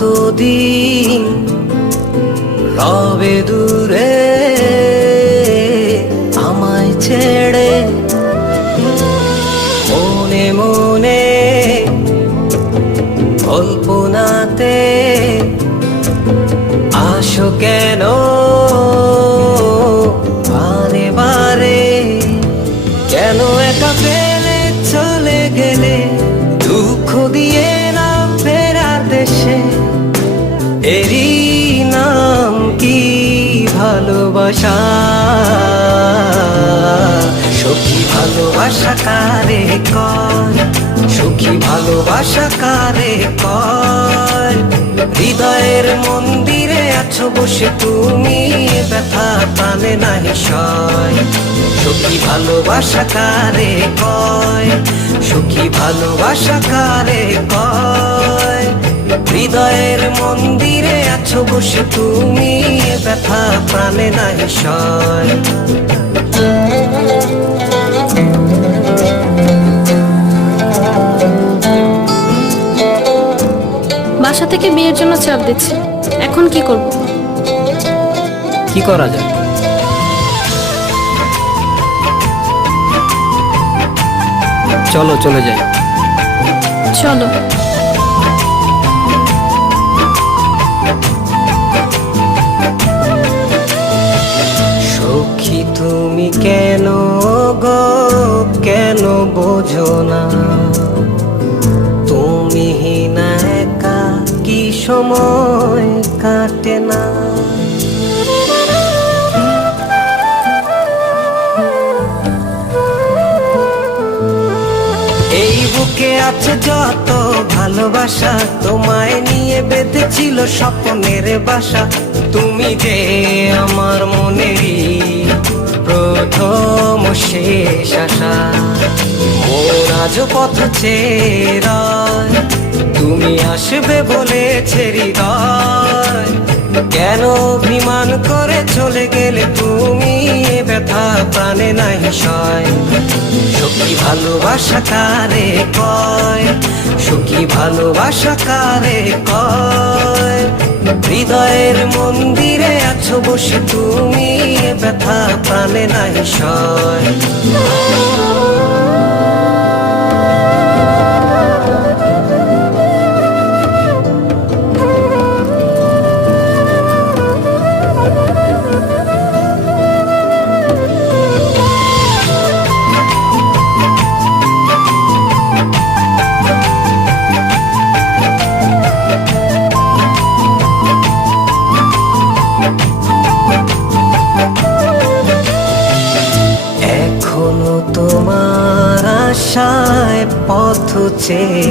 কতদিন রবে দূরে আমায় ছেড়ে, মনে মনে কল্পনাতে আসো কেন বারে বারে, কেন একা ফেলে চলে গেলে দুঃখ দিয়ে না ফেরার দেশে। এরই নাম কি ভালোবাসা, সখী ভালোবাসা কারে কয়, সখী ভালোবাসা কারে কয়। হৃদয়ের মন্দিরে আছো বসে তুমি, ব্যথা প্রাণে নাহি সয়। সখী ভালোবাসা কারে কয়, সখী ভালোবাসা কারে কয়। হৃদয়ের মন্দিরে আছো বসে তুমি, ব্যথা প্রাণে নাহি সয়। বাসা থেকে বিয়ের জন্য চাপ দিচ্ছে, এখন কি করব? কি করা যায়? চলো চলে যাই। চলো। সখী তুমি কেন গো, কেন বোঝো না? তুমি না একা কি সময় কাটে না? এই বুকে আছে যত ভালোবাসা, তোমায় নিয়ে বেঁধেছিল স্বপ্নের বাসা। তুমি যে আমার মনেরই প্রথম শেষ আশা। মন আজ পথ চেয়ে রয়, তুমি আসবে বলেছে হৃদয়। কেন অভিমান করে চলে গেলে তুমি, ব্যথা প্রাণে নাহি সয়। সখী ভালোবাসা কারে কয়, সখী ভালোবাসা কারে কয়। হৃদয়ের মন্দিরে আছো বসে তুমি, ব্যথা প্রাণে নাহি সয়। এখনো তোমার আশায় পথ চেয়ে